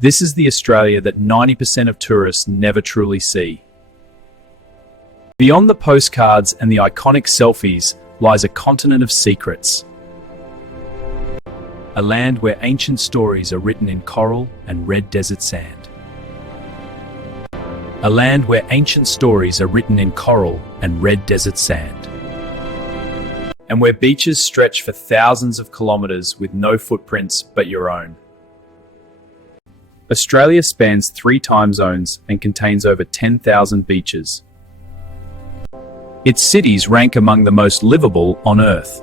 This is the Australia that 90% of tourists never truly see. Beyond the postcards and the iconic selfies lies a continent of secrets. A land where ancient stories are written in coral and red desert sand. A land where ancient stories are written in coral and red desert sand. And where beaches stretch for thousands of kilometers with no footprints but your own. Australia spans 3 time zones and contains over 10,000 beaches. Its cities rank among the most livable on Earth.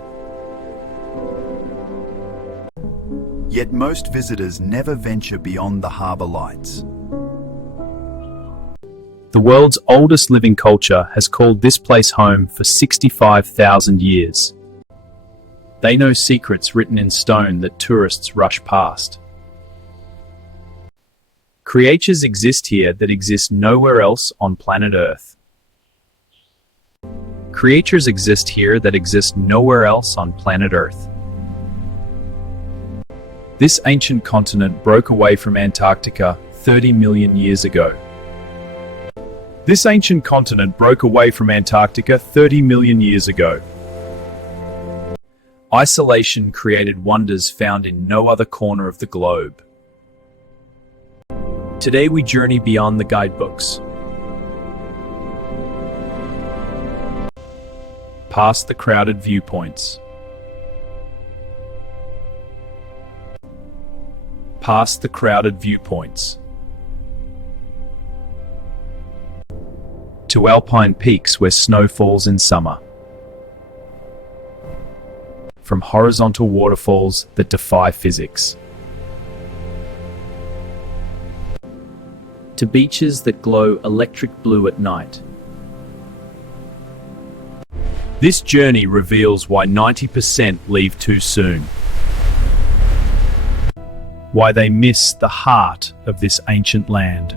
Yet most visitors never venture beyond the harbour lights. The world's oldest living culture has called this place home for 65,000 years. They know secrets written in stone that tourists rush past. Creatures exist here that exist nowhere else on planet Earth. Creatures exist here that exist nowhere else on planet Earth. This ancient continent broke away from Antarctica 30 million years ago. This ancient continent broke away from Antarctica 30 million years ago. Isolation created wonders found in no other corner of the globe. Today we journey beyond the guidebooks. Past the crowded viewpoints. Past the crowded viewpoints. To alpine peaks where snow falls in summer. From horizontal waterfalls that defy physics. To beaches that glow electric blue at night. This journey reveals why 90% leave too soon. Why they miss the heart of this ancient land.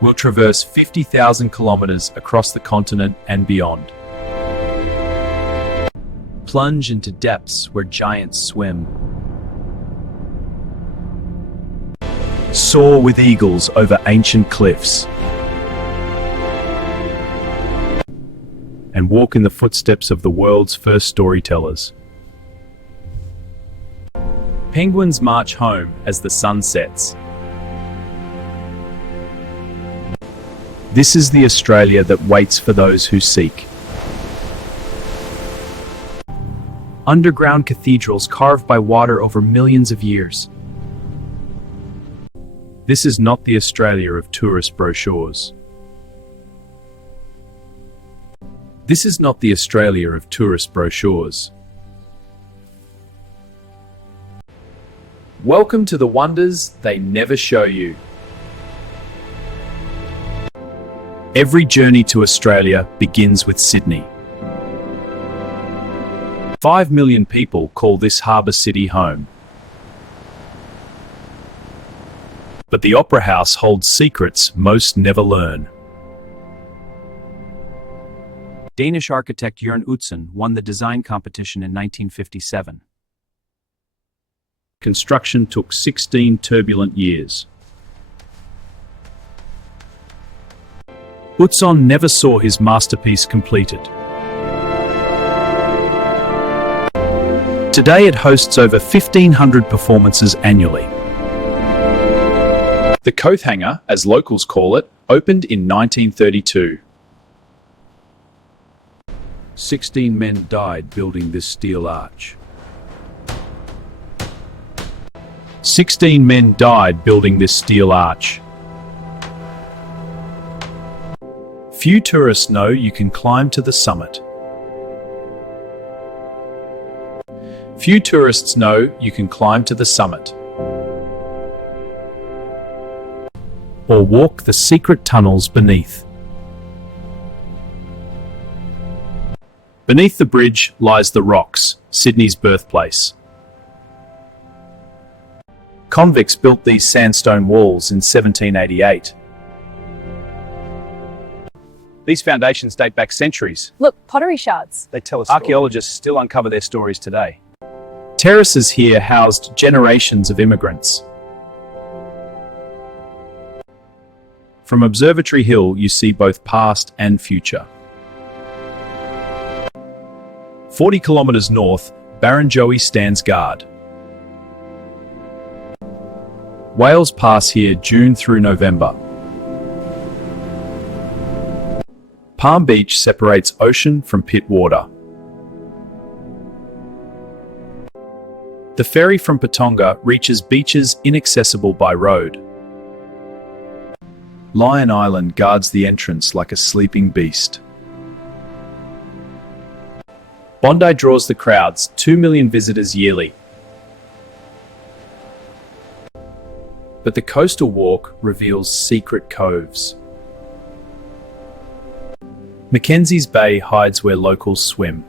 We'll traverse 50,000 kilometers across the continent and beyond. Plunge into depths where giants swim. Soar with eagles over ancient cliffs. And walk in the footsteps of the world's first storytellers. Penguins march home as the sun sets. This is the Australia that waits for those who seek. Underground cathedrals carved by water over millions of years. This is not the Australia of tourist brochures. This is not the Australia of tourist brochures. Welcome to the wonders they never show you. Every journey to Australia begins with Sydney. 5 million people call this harbour city home. But the Opera House holds secrets most never learn. Danish architect Jørn Utzon won the design competition in 1957. Construction took 16 turbulent years. Utzon never saw his masterpiece completed. Today it hosts over 1,500 performances annually. The Coath Hangar, as locals call it, opened in 1932. 16 men died building this steel arch. 16 men died building this steel arch. Few tourists know you can climb to the summit. Few tourists know you can climb to the summit. Or walk the secret tunnels beneath. Beneath the bridge lies the Rocks, Sydney's birthplace. Convicts built these sandstone walls in 1788. These foundations date back centuries. Look, pottery shards. They tell us archaeologists still uncover their stories today. terraces here housed generations of immigrants. From Observatory Hill, you see both past and future. 40 kilometers north, Barrenjoey stands guard. Whales pass here June through November. Palm Beach separates ocean from pit water. The ferry from Patonga reaches beaches inaccessible by road. Lion Island guards the entrance like a sleeping beast. Bondi draws the crowds, 2 million visitors yearly. But the coastal walk reveals secret coves. Mackenzie's Bay hides where locals swim.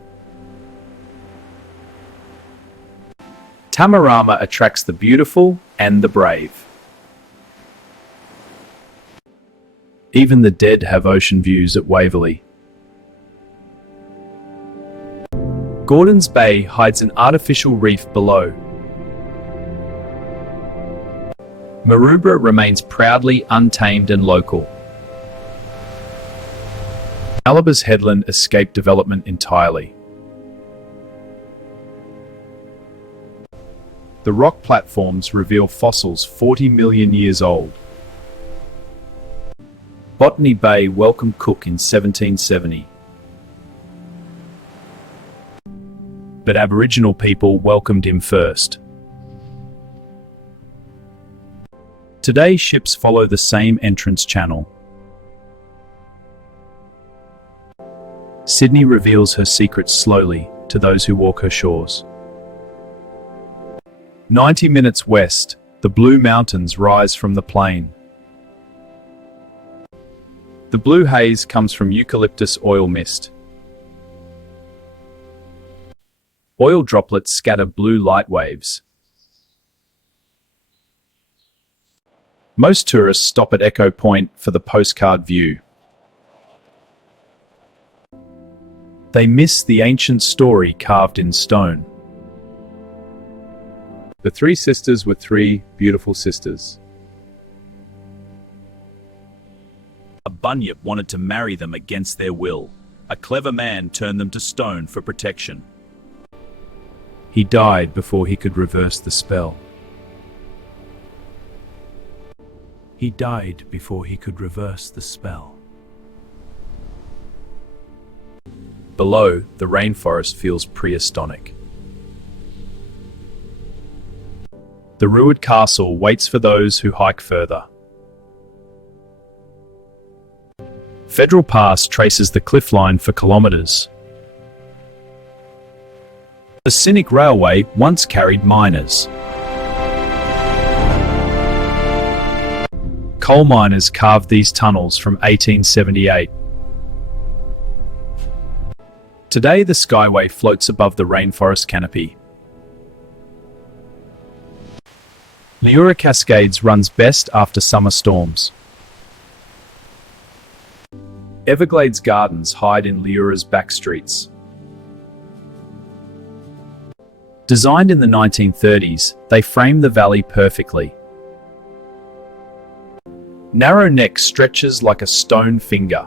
Tamarama attracts the beautiful and the brave. Even the dead have ocean views at Waverley. Gordon's Bay hides an artificial reef below. Maroubra remains proudly untamed and local. Malabar's headland escaped development entirely. The rock platforms reveal fossils 40 million years old. Botany Bay welcomed Cook in 1770. But Aboriginal people welcomed him first. Today, ships follow the same entrance channel. Sydney reveals her secrets slowly to those who walk her shores. 90 minutes west, the Blue Mountains rise from the plain. The blue haze comes from eucalyptus oil mist. Oil droplets scatter blue light waves. Most tourists stop at Echo Point for the postcard view. They miss the ancient story carved in stone. The three sisters were three beautiful sisters. A bunyip wanted to marry them against their will. A clever man turned them to stone for protection. He died before he could reverse the spell. He died before he could reverse the spell. Below, the rainforest feels prehistoric. The ruined castle waits for those who hike further. Federal Pass traces the cliff line for kilometers. The scenic railway once carried miners. Coal miners carved these tunnels from 1878. Today, the Skyway floats above the rainforest canopy. Leura Cascades runs best after summer storms. Everglades gardens hide in Leura's back streets. Designed in the 1930s, they frame the valley perfectly. Narrow Neck stretches like a stone finger.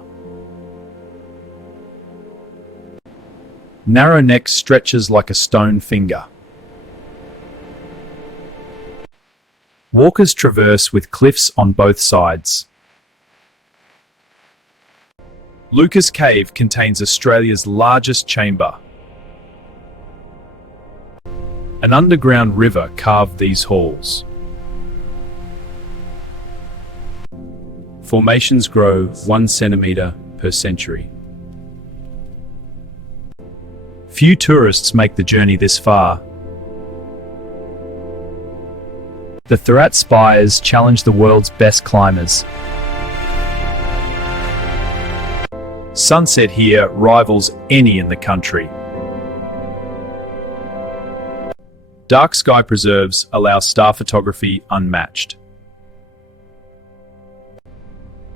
Narrow Neck stretches like a stone finger. Walkers traverse with cliffs on both sides. Lucas Cave contains Australia's largest chamber. An underground river carved these halls. Formations grow 1 centimetre per century. Few tourists make the journey this far. The Thurrat Spires challenge the world's best climbers. Sunset here rivals any in the country. Dark sky preserves allow star photography unmatched.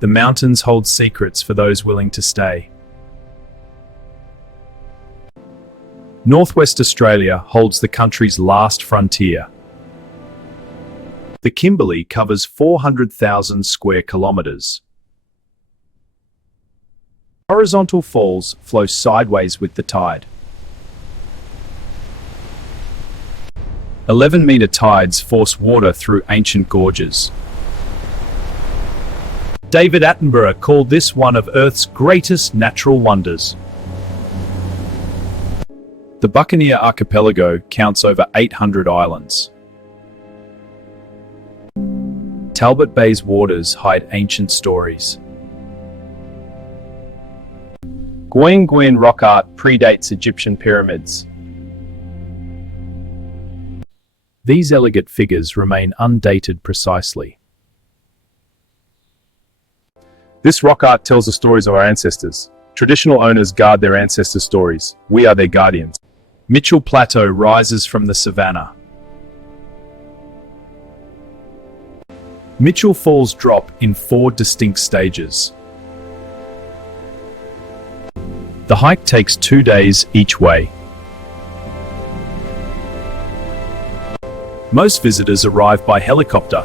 The mountains hold secrets for those willing to stay. Northwest Australia holds the country's last frontier. The Kimberley covers 400,000 square kilometres. Horizontal falls flow sideways with the tide. 11-metre tides force water through ancient gorges. David Attenborough called this one of Earth's greatest natural wonders. The Buccaneer Archipelago counts over 800 islands. Talbot Bay's waters hide ancient stories. Guen rock art predates Egyptian pyramids. These elegant figures remain undated precisely. This rock art tells the stories of our ancestors. Traditional owners guard their ancestors' stories. We are their guardians. Mitchell Plateau rises from the savannah. Mitchell Falls drop in 4 distinct stages. The hike takes 2 days each way. Most visitors arrive by helicopter.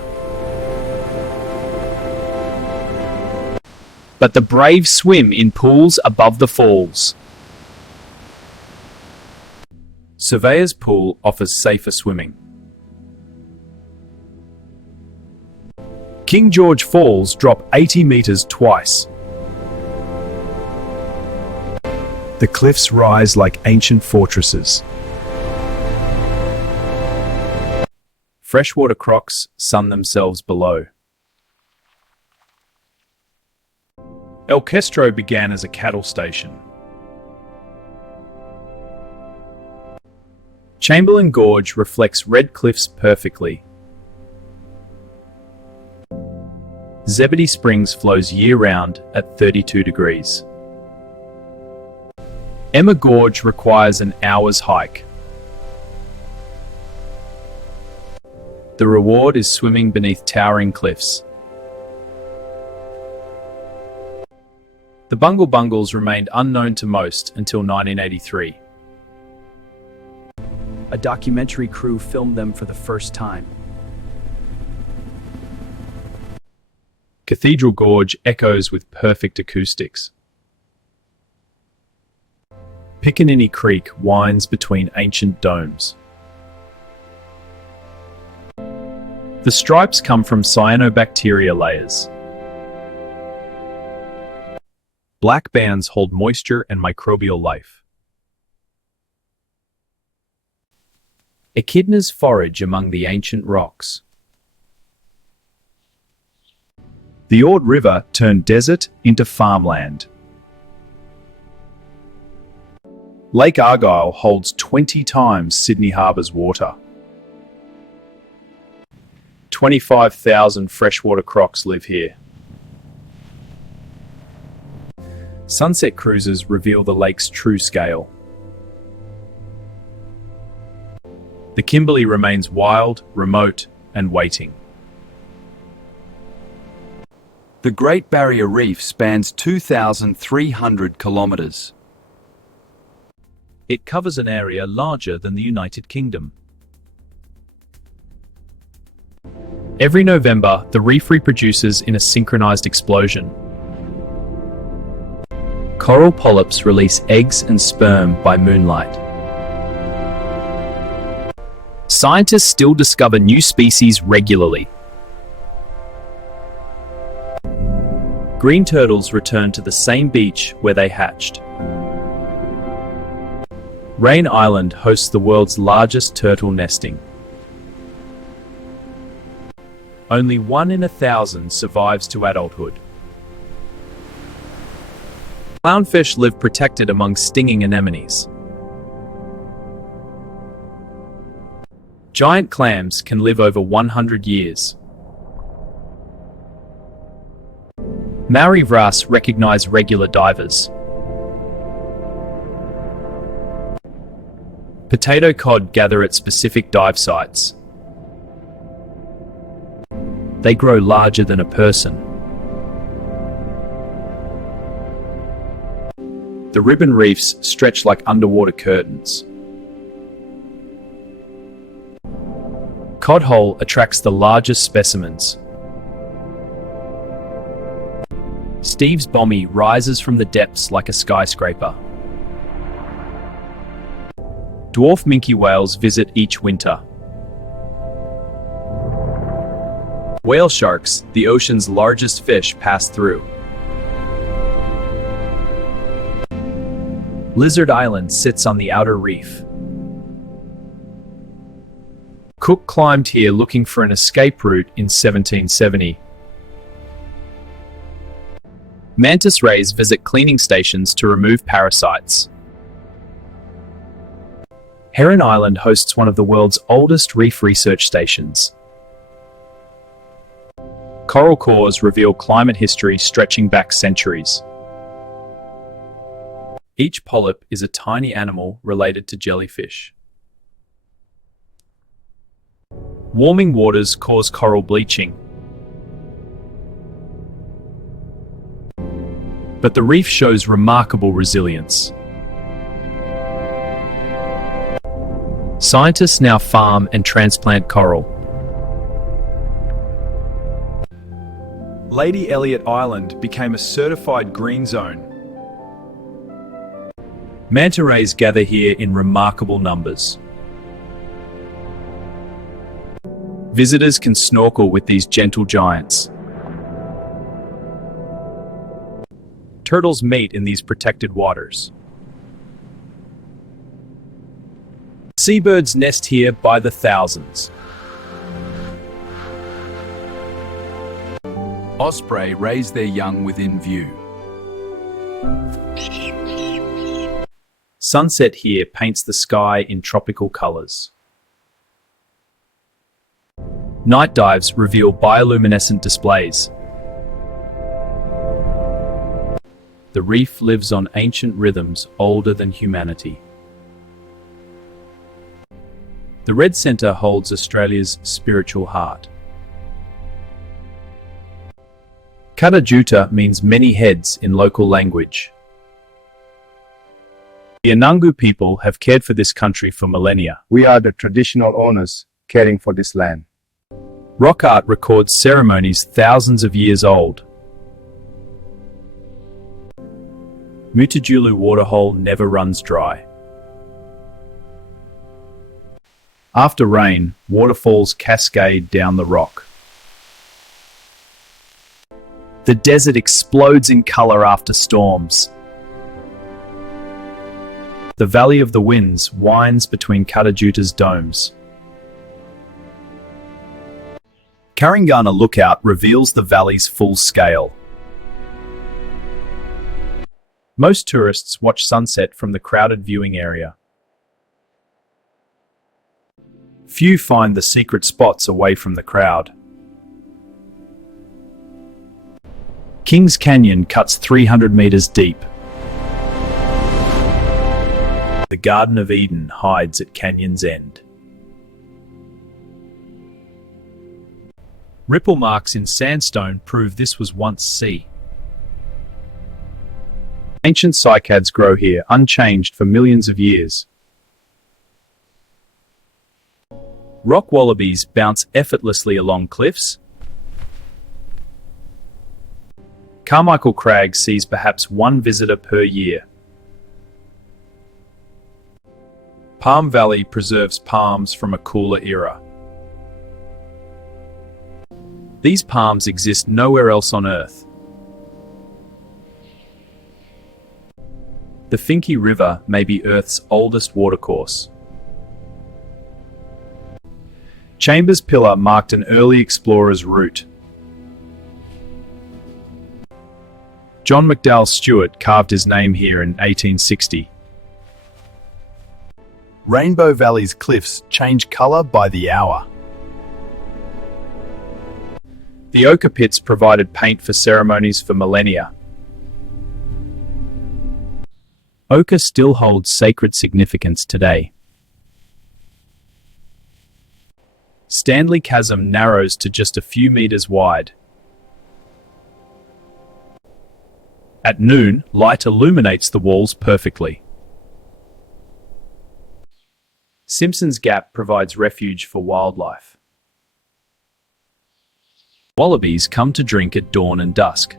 But the brave swim in pools above the falls. Surveyor's Pool offers safer swimming. King George Falls drop 80 metres twice. The cliffs rise like ancient fortresses. Freshwater crocs sun themselves below. El Castro began as a cattle station. Chamberlain Gorge reflects red cliffs perfectly. Zebedee Springs flows year-round at 32 degrees. Emma Gorge requires an hour's hike. The reward is swimming beneath towering cliffs. The Bungle Bungles remained unknown to most until 1983. A documentary crew filmed them for the first time. Cathedral Gorge echoes with perfect acoustics. Pickaninny Creek winds between ancient domes. The stripes come from cyanobacteria layers. Black bands hold moisture and microbial life. Echidnas forage among the ancient rocks. The Ord River turned desert into farmland. Lake Argyll holds 20 times Sydney Harbour's water. 25,000 freshwater crocs live here. Sunset cruises reveal the lake's true scale. The Kimberley remains wild, remote, and waiting. The Great Barrier Reef spans 2,300 kilometres. It covers an area larger than the United Kingdom. Every November, the reef reproduces in a synchronized explosion. Coral polyps release eggs and sperm by moonlight. Scientists still discover new species regularly. Green turtles return to the same beach where they hatched. Rain Island hosts the world's largest turtle nesting. Only 1 in 1,000 survives to adulthood. Clownfish live protected among stinging anemones. Giant clams can live over 100 years. Maori wrasse recognize regular divers. Potato cod gather at specific dive sites. They grow larger than a person. The ribbon reefs stretch like underwater curtains. Cod Hole attracts the largest specimens. Steve's Bommy rises from the depths like a skyscraper. Dwarf minke whales visit each winter. Whale sharks, the ocean's largest fish, pass through. Lizard Island sits on the outer reef. Cook climbed here looking for an escape route in 1770. Mantis rays visit cleaning stations to remove parasites. Heron Island hosts one of the world's oldest reef research stations. Coral cores reveal climate history stretching back centuries. Each polyp is a tiny animal related to jellyfish. Warming waters cause coral bleaching. But the reef shows remarkable resilience. Scientists now farm and transplant coral. Lady Elliot Island became a certified green zone. Manta rays gather here in remarkable numbers. Visitors can snorkel with these gentle giants. Turtles mate in these protected waters. Seabirds nest here by the thousands. Osprey raise their young within view. Sunset here paints the sky in tropical colors. Night dives reveal bioluminescent displays. The reef lives on ancient rhythms older than humanity. The Red Centre holds Australia's spiritual heart. Katajuta means many heads in local language. The Anangu people have cared for this country for millennia. We are the traditional owners caring for this land. Rock art records ceremonies thousands of years old. Mutajulu waterhole never runs dry. After rain, waterfalls cascade down the rock. The desert explodes in color after storms. The Valley of the Winds winds between Katajuta's domes. Karingana Lookout reveals the valley's full scale. Most tourists watch sunset from the crowded viewing area. Few find the secret spots away from the crowd. Kings Canyon cuts 300 meters deep. The Garden of Eden hides at canyon's end. Ripple marks in sandstone prove this was once sea. Ancient cycads grow here, unchanged for millions of years. Rock wallabies bounce effortlessly along cliffs. Carmichael Crag sees perhaps one visitor per year. Palm Valley preserves palms from a cooler era. These palms exist nowhere else on Earth. The Finke River may be Earth's oldest watercourse. Chambers Pillar marked an early explorer's route. John McDowell Stewart carved his name here in 1860. Rainbow Valley's cliffs change colour by the hour. The ochre pits provided paint for ceremonies for millennia. Ochre still holds sacred significance today. Stanley Chasm narrows to just a few meters wide. At noon, light illuminates the walls perfectly. Simpson's Gap provides refuge for wildlife. Wallabies come to drink at dawn and dusk.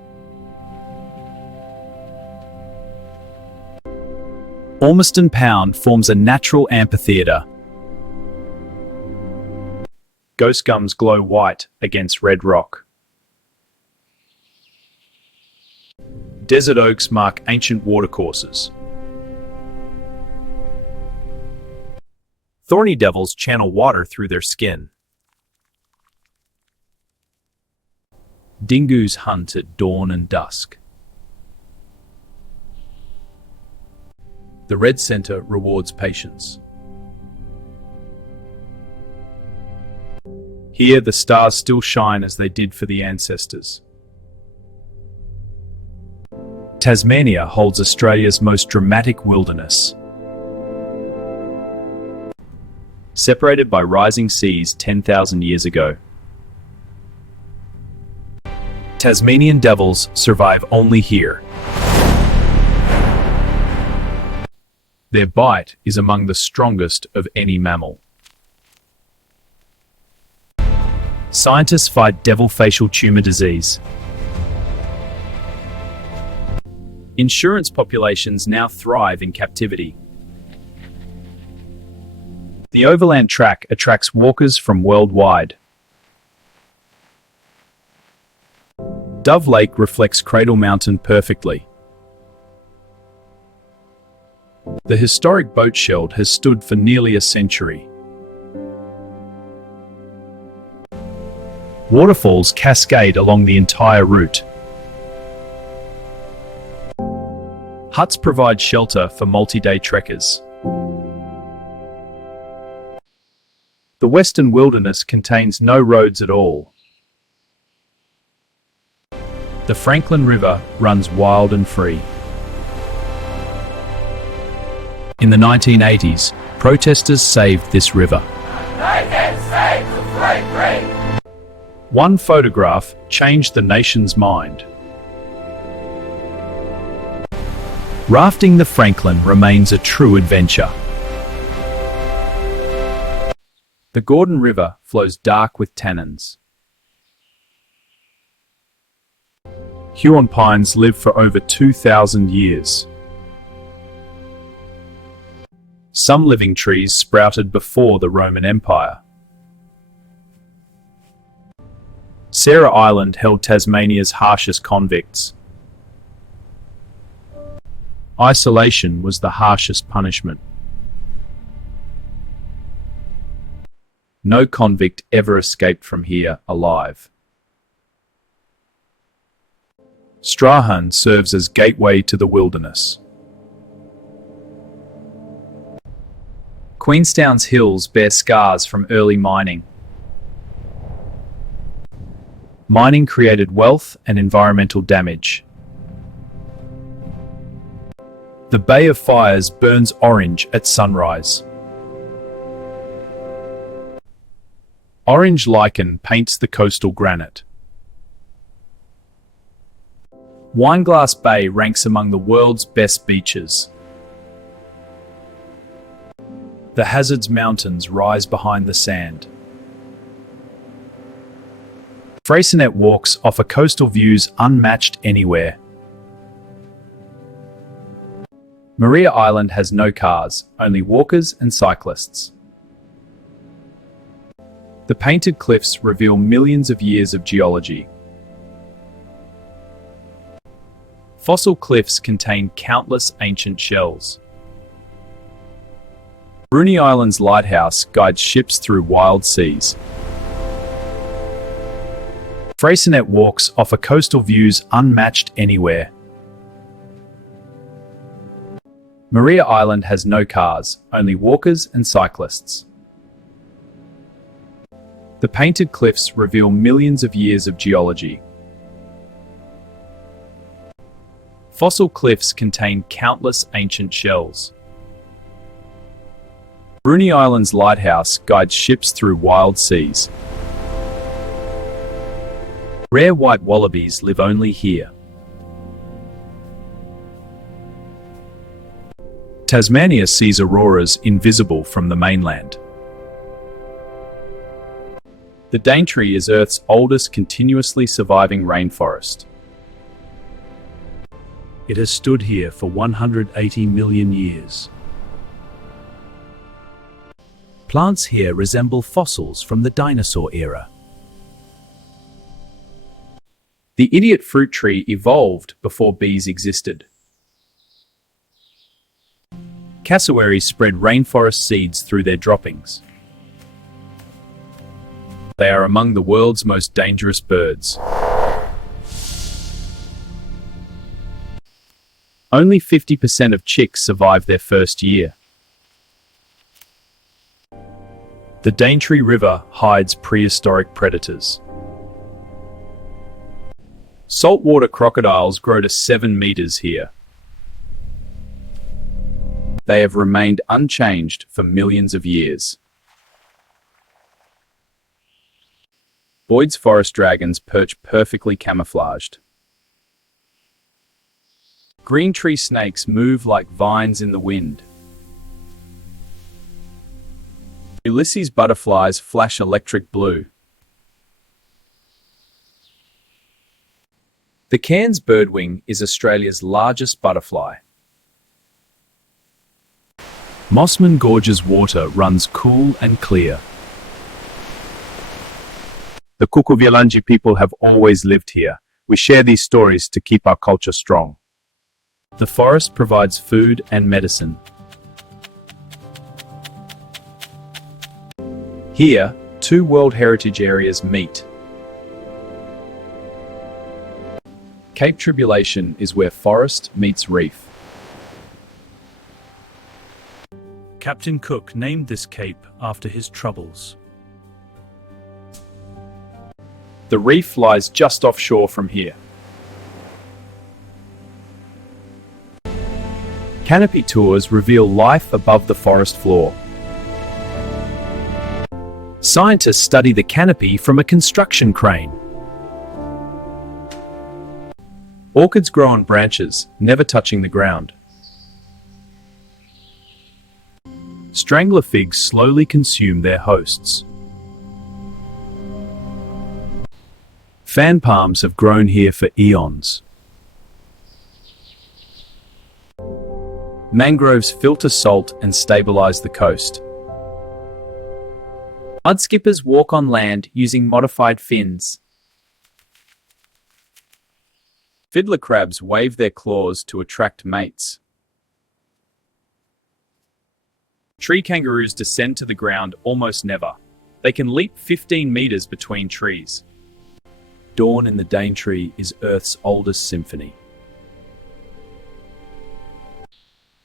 Ormiston Pound forms a natural amphitheatre. Ghost gums glow white against red rock. Desert oaks mark ancient watercourses. Thorny devils channel water through their skin. Dingoes hunt at dawn and dusk. The red centre rewards patience. Here the stars still shine as they did for the ancestors. Tasmania holds Australia's most dramatic wilderness. Separated by rising seas 10,000 years ago. Tasmanian devils survive only here. Their bite is among the strongest of any mammal. Scientists fight devil facial tumor disease. Insurance populations now thrive in captivity. The Overland Track attracts walkers from worldwide. Dove Lake reflects Cradle Mountain perfectly. The historic boat shell has stood for nearly a century. Waterfalls cascade along the entire route. Huts provide shelter for multi-day trekkers. The Western Wilderness contains no roads at all. The Franklin River runs wild and free. In the 1980s, protesters saved this river. They can save the Franklin! One photograph changed the nation's mind. Rafting the Franklin remains a true adventure. The Gordon River flows dark with tannins. Huon pines live for over 2,000 years. Some living trees sprouted before the Roman Empire. Sarah Island held Tasmania's harshest convicts. Isolation was the harshest punishment. No convict ever escaped from here alive. Strahan serves as gateway to the wilderness. Queenstown's hills bear scars from early mining. Mining created wealth and environmental damage. The Bay of Fires burns orange at sunrise. Orange lichen paints the coastal granite. Wineglass Bay ranks among the world's best beaches. The Hazards Mountains rise behind the sand. Freycinet walks offer coastal views unmatched anywhere. Maria Island has no cars, only walkers and cyclists. The painted cliffs reveal millions of years of geology. Fossil cliffs contain countless ancient shells. Bruny Island's lighthouse guides ships through wild seas. Freycinet walks offer coastal views unmatched anywhere. Maria Island has no cars, only walkers and cyclists. The painted cliffs reveal millions of years of geology. Fossil cliffs contain countless ancient shells. Bruny Island's lighthouse guides ships through wild seas. Rare white wallabies live only here. Tasmania sees auroras invisible from the mainland. The Daintree is Earth's oldest continuously surviving rainforest. It has stood here for 180 million years. Plants here resemble fossils from the dinosaur era. The idiot fruit tree evolved before bees existed. Cassowaries spread rainforest seeds through their droppings. They are among the world's most dangerous birds. Only 50% of chicks survive their first year. The Daintree River hides prehistoric predators. Saltwater crocodiles grow to 7 meters here. They have remained unchanged for millions of years. Boyd's forest dragons perch perfectly camouflaged. Green tree snakes move like vines in the wind. Ulysses butterflies flash electric blue. The Cairns birdwing is Australia's largest butterfly. Mossman Gorge's water runs cool and clear. The Kukuvialanji people have always lived here. We share these stories to keep our culture strong. The forest provides food and medicine. Here, 2 World Heritage Areas meet. Cape Tribulation is where forest meets reef. Captain Cook named this cape after his troubles. The reef lies just offshore from here. Canopy tours reveal life above the forest floor. Scientists study the canopy from a construction crane. Orchids grow on branches, never touching the ground. Strangler figs slowly consume their hosts. Fan palms have grown here for eons. Mangroves filter salt and stabilize the coast. Mudskippers walk on land using modified fins. Fiddler crabs wave their claws to attract mates. Tree kangaroos descend to the ground almost never. They can leap 15 meters between trees. Dawn in the Daintree is Earth's oldest symphony.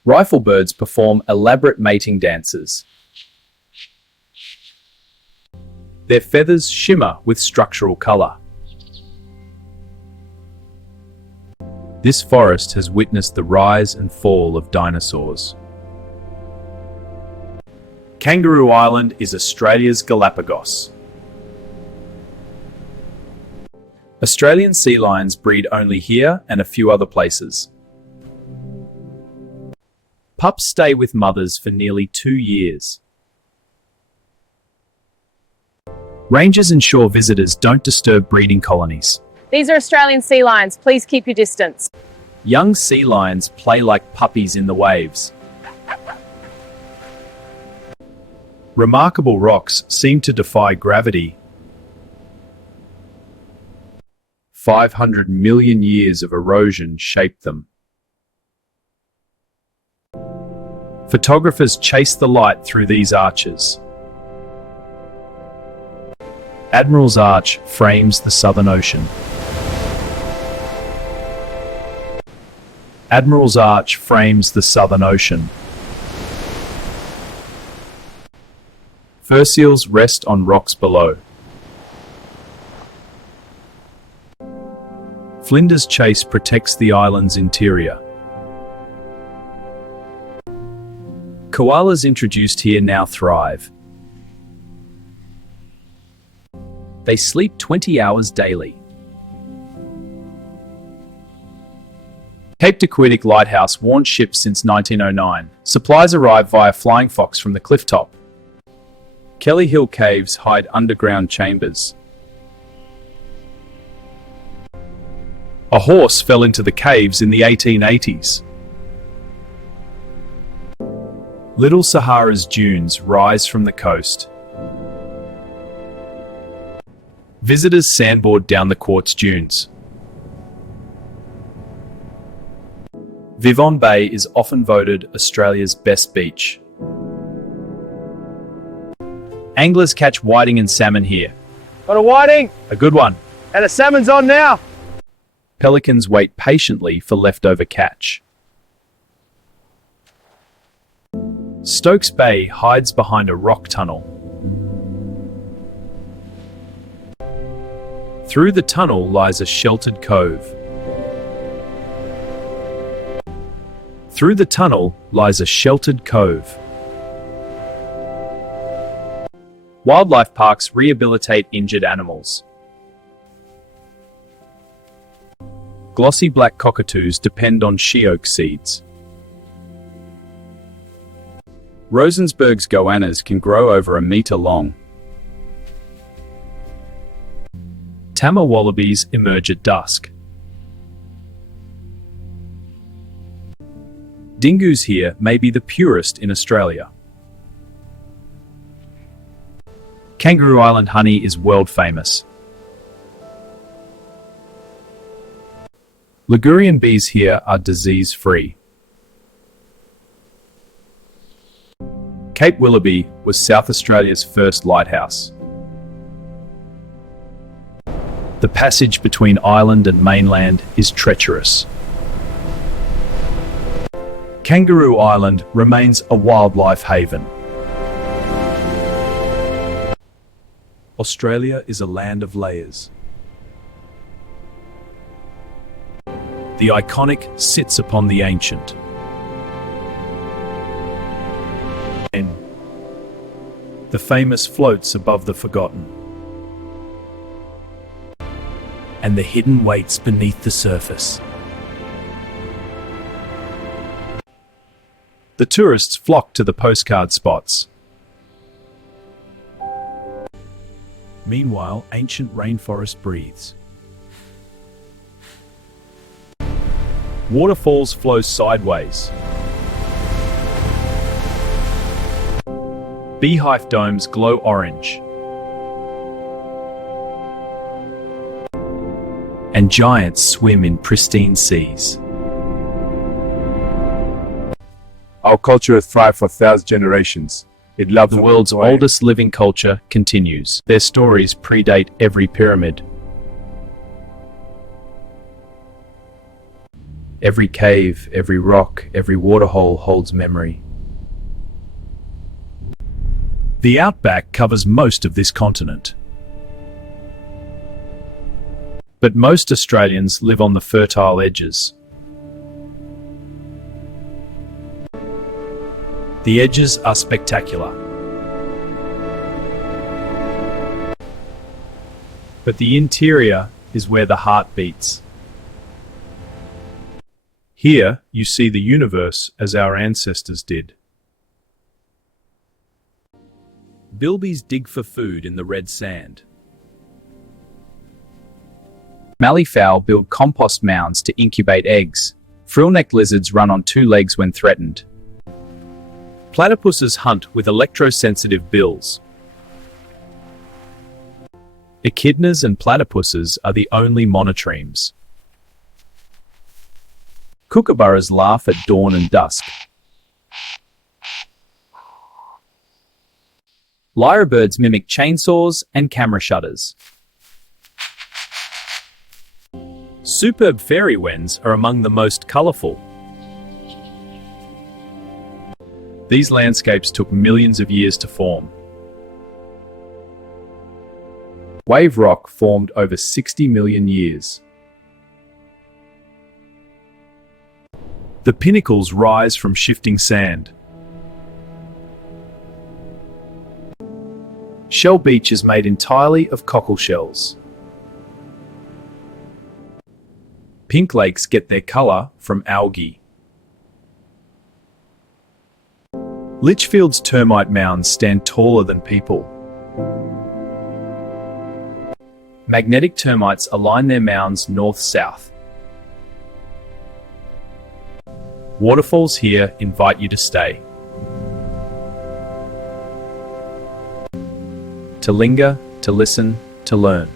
Riflebirds perform elaborate mating dances. Their feathers shimmer with structural color. This forest has witnessed the rise and fall of dinosaurs. Kangaroo Island is Australia's Galapagos. Australian sea lions breed only here and a few other places. Pups stay with mothers for nearly 2 years. Rangers ensure visitors don't disturb breeding colonies. These are Australian sea lions. Please keep your distance. Young sea lions play like puppies in the waves. Remarkable rocks seem to defy gravity. 500 million years of erosion shaped them. Photographers chase the light through these arches. Admiral's Arch frames the Southern Ocean. Admiral's Arch frames the Southern Ocean. Fur seals rest on rocks below. Flinders Chase protects the island's interior. Koalas introduced here now thrive. They sleep 20 hours daily. Cape Tequittic Lighthouse warned ships since 1909. Supplies arrive via Flying Fox from the clifftop. Kelly Hill caves hide underground chambers. A horse fell into the caves in the 1880s. Little Sahara's dunes rise from the coast. Visitors sandboard down the quartz dunes. Vivon Bay is often voted Australia's best beach. Anglers catch whiting and salmon here. Got a whiting A good one. and a salmon's on now. Pelicans wait patiently for leftover catch. Stokes Bay hides behind a rock tunnel. Through the tunnel lies a sheltered cove. Through the tunnel lies a sheltered cove. Wildlife parks rehabilitate injured animals. Glossy black cockatoos depend on sheoak seeds. Rosensburg's goannas can grow over a metre long. Tama wallabies emerge at dusk. Dingoes here may be the purest in Australia. Kangaroo Island honey is world famous. Ligurian bees here are disease-free. Cape Willoughby was South Australia's first lighthouse. The passage between island and mainland is treacherous. Kangaroo Island remains a wildlife haven. Australia is a land of layers. The iconic sits upon the ancient. The famous floats above the forgotten. And the hidden waits beneath the surface. The tourists flock to the postcard spots. Meanwhile, ancient rainforest breathes. Waterfalls flow sideways. Beehive domes glow orange. And giants swim in pristine seas. Our culture has thrived for thousands of generations. It loves The world's oldest living culture continues. Their stories predate every pyramid. Every cave, every rock, every waterhole holds memory. The Outback covers most of this continent. But most Australians live on the fertile edges. The edges are spectacular. But the interior is where the heart beats. Here you see the universe as our ancestors did. Bilbies dig for food in the red sand. Malleefowl build compost mounds to incubate eggs. Frill-necked lizards run on two legs when threatened. Platypuses hunt with electrosensitive bills. Echidnas and platypuses are the only monotremes. Kookaburras laugh at dawn and dusk. Lyrebirds mimic chainsaws and camera shutters. Superb fairy wrens are among the most colourful. These landscapes took millions of years to form. Wave rock formed over 60 million years. The pinnacles rise from shifting sand. Shell Beach is made entirely of cockle shells. Pink lakes get their colour from algae. Litchfield's termite mounds stand taller than people. Magnetic termites align their mounds north-south. Waterfalls here invite you to stay. To linger, to listen, to learn.